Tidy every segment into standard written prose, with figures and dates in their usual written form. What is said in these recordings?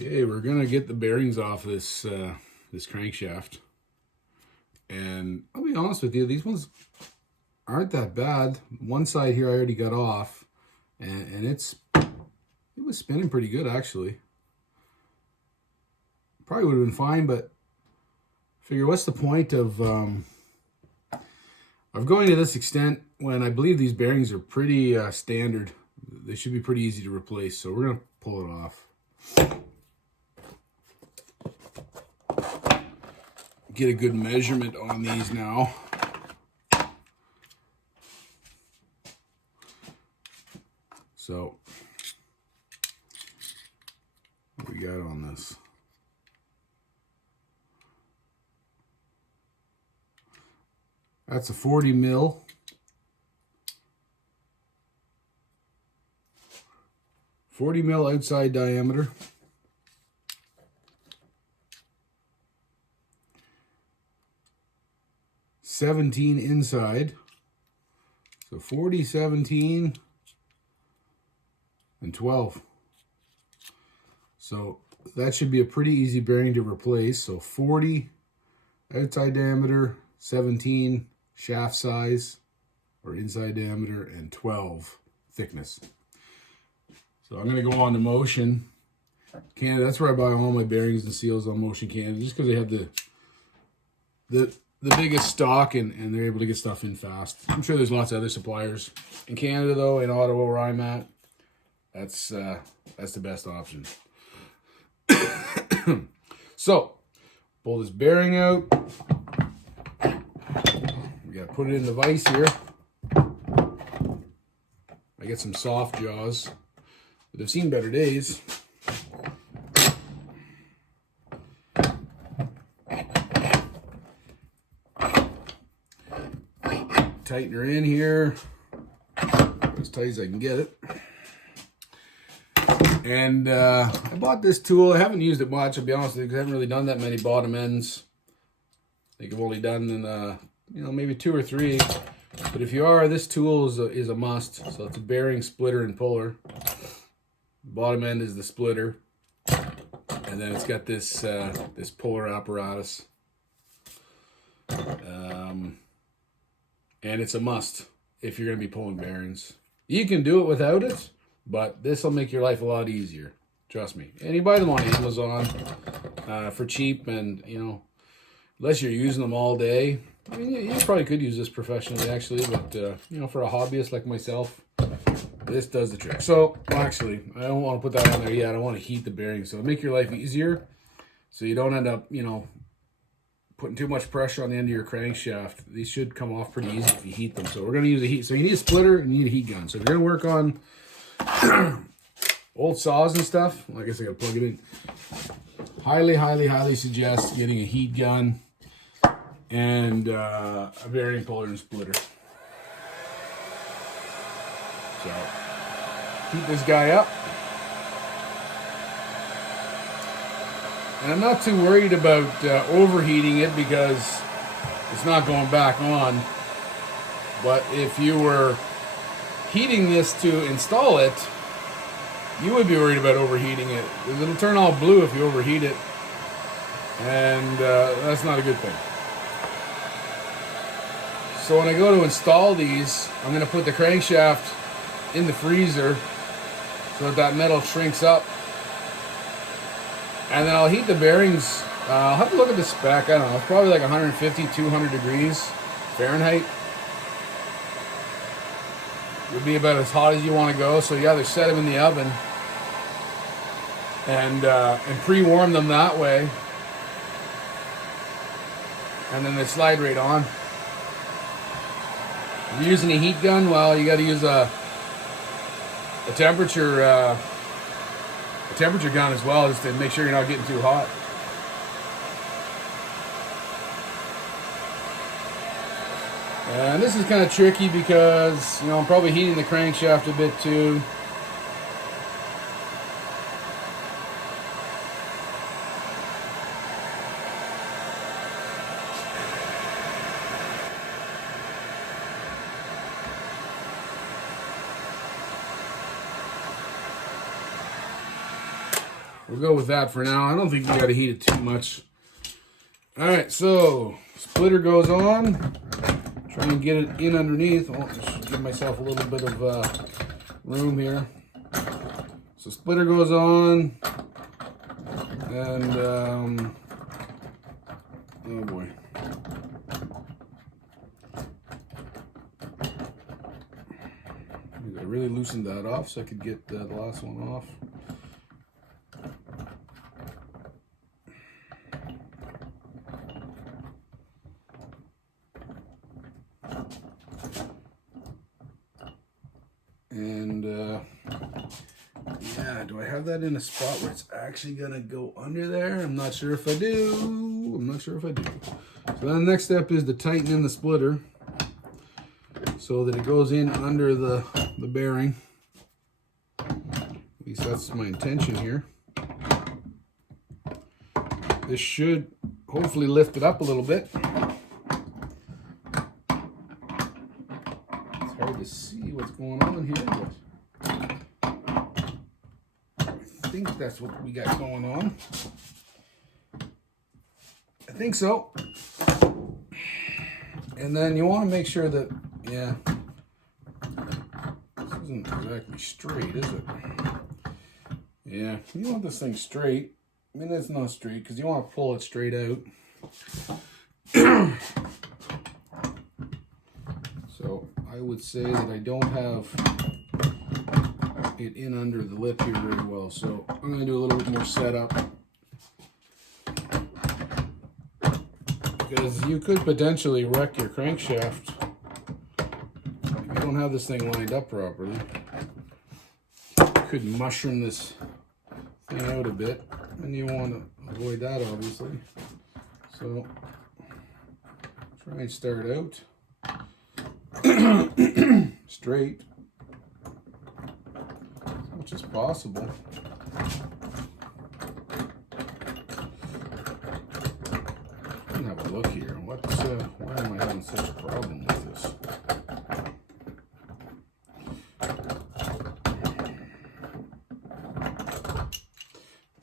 Okay, we're gonna get the bearings off this this crankshaft, and I'll be honest with you, these ones aren't that bad. One side here I already got off, and it was spinning pretty good actually. Probably would have been fine, but figure what's the point of going to this extent when I believe these bearings are pretty standard. They should be pretty easy to replace, so we're gonna pull it off. Get a good measurement on these now. So, what we got on this? That's a 40 mil. Outside diameter. 17 inside. So 40, 17, and 12. So that should be a pretty easy bearing to replace. So 40 outside diameter, 17 shaft size or inside diameter, and 12 thickness. So I'm going to go on to Motion Canada. That's where I buy all my bearings and seals, on Motion Canada, just because they have the biggest stock and they're able to get stuff in fast. I'm sure there's lots of other suppliers in Canada though, in Ottawa where I'm at. That's the best option. So pull this bearing out. We got to put it in the vise here. I get some soft jaws, but I've seen better days. Tighten her in here as tight as I can get it. And I bought this tool. I haven't used it much, I'll be honest with you, because I haven't really done that many bottom ends. I think I've only done maybe 2 or 3. But if you are, this tool is a must. So it's a bearing, splitter, and puller. Bottom end is the splitter, and then it's got this this puller apparatus. And it's a must if you're going to be pulling bearings. You can do it without it, but this will make your life a lot easier. Trust me. And you buy them on Amazon for cheap, and unless you're using them all day. I mean, you probably could use this professionally actually, but for a hobbyist like myself, this does the trick. So, actually, I don't want to put that on there yet. I want to heat the bearings, so it'll make your life easier, so you don't end up, putting too much pressure on the end of your crankshaft. These should come off pretty easy if you heat them. So we're going to use a heat. So you need a splitter and you need a heat gun. So if you're going to work on old saws and stuff, like I said, I got to plug it in. Highly, highly, highly suggest getting a heat gun and a bearing puller and splitter. So heat this guy up. And I'm not too worried about overheating it because it's not going back on. But if you were heating this to install it, you would be worried about overheating it. Because it'll turn all blue if you overheat it. And that's not a good thing. So when I go to install these, I'm going to put the crankshaft in the freezer so that metal shrinks up. And then I'll heat the bearings. I'll have to look at the spec. I don't know. It's probably like 150, 200 degrees Fahrenheit. Would be about as hot as you want to go. So you either set them in the oven and pre-warm them that way. And then they slide right on. If you're using a heat gun, well, you got to use a temperature gun as well, just to make sure you're not getting too hot. And this is kind of tricky because I'm probably heating the crankshaft a bit too. we'll go with that for now. I don't think you got to heat it too much. All right, so splitter goes on. Try and get it in underneath. I'll just give myself a little bit of room here. So splitter goes on, and oh boy. I really loosened that off so I could get the last one off. And yeah, do I have that in a spot where it's actually gonna go under there? I'm not sure if I do. I'm not sure if I do. So then the next step is to tighten in the splitter so that it goes in under the bearing. At least that's my intention here. This should hopefully lift it up a little bit. It's hard to see what's going on here, but I think that's what we got going on. I think so. And then you want to make sure that, yeah, this isn't exactly straight, is it? Yeah, you want this thing straight. I mean, it's not straight because you want to pull it straight out. So I would say that I don't have it in under the lip here very well. So I'm going to do a little bit more setup. Because you could potentially wreck your crankshaft if you don't have this thing lined up properly. You could mushroom this thing out a bit, and you want to avoid that, obviously. So try and start out straight as much as possible. Have a look here. Why am I having such a problem with this?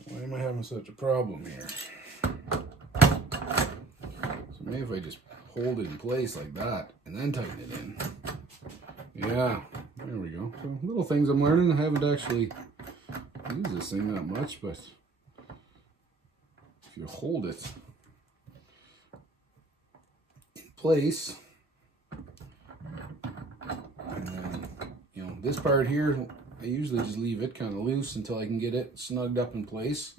Why am I having such a problem here? So maybe if I just hold it in place like that and then tighten it in. Yeah, there we go. So little things I'm learning. I haven't actually used this thing that much, but if you hold it place, and then, you know, this part here I usually just leave it kind of loose until I can get it snugged up in place.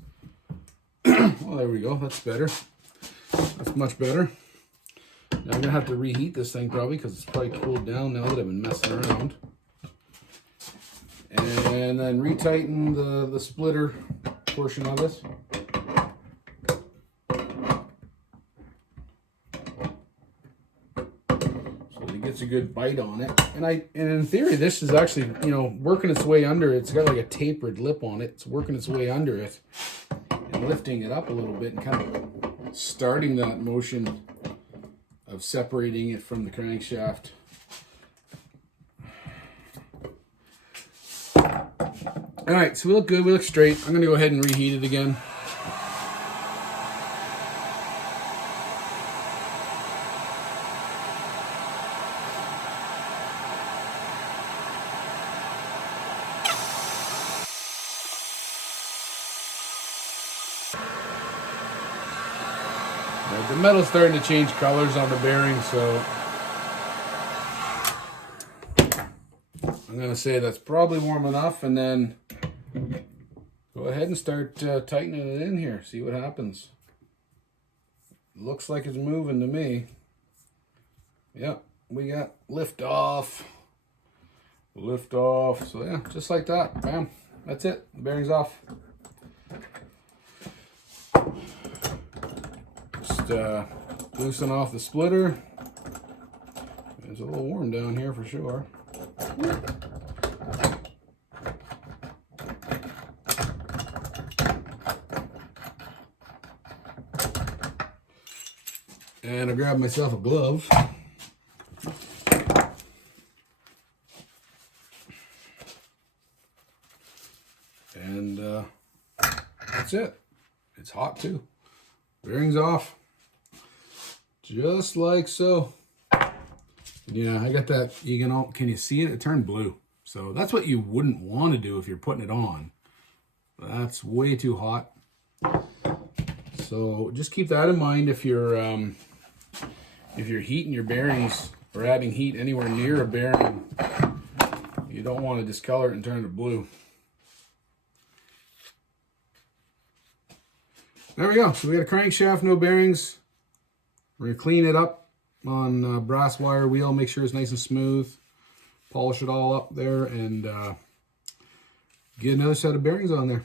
Well, there we go. That's better. That's much better. Now I'm gonna have to reheat this thing probably because it's probably cooled down now that I've been messing around, and then retighten the splitter portion of it. Gets a good bite on it, and in theory this is actually, you know, working its way under. It's got like a tapered lip on it. It's working its way under it and lifting it up a little bit and kind of starting that motion of separating it from the crankshaft. All right, so we look good. We look straight. I'm gonna go ahead and reheat it again. The metal's starting to change colors on the bearing, so I'm going to say that's probably warm enough, and then go ahead and start tightening it in here. See what happens. Looks like it's moving to me. Yep, we got lift off. Lift off. So yeah, just like that. Bam. That's it. The bearing's off. Just loosen off the splitter. It's a little warm down here for sure. And I grabbed myself a glove. And That's it. It's hot too. Bearings off. Just like so. Yeah, I got that. Can you see it? It turned blue. So that's what you wouldn't want to do if you're putting it on. That's way too hot. So just keep that in mind if you're heating your bearings or adding heat anywhere near a bearing. You don't want to discolor it and turn it blue. There we go. So we got a crankshaft, no bearings. We're going to clean it up on brass wire wheel, make sure it's nice and smooth. Polish it all up there and get another set of bearings on there.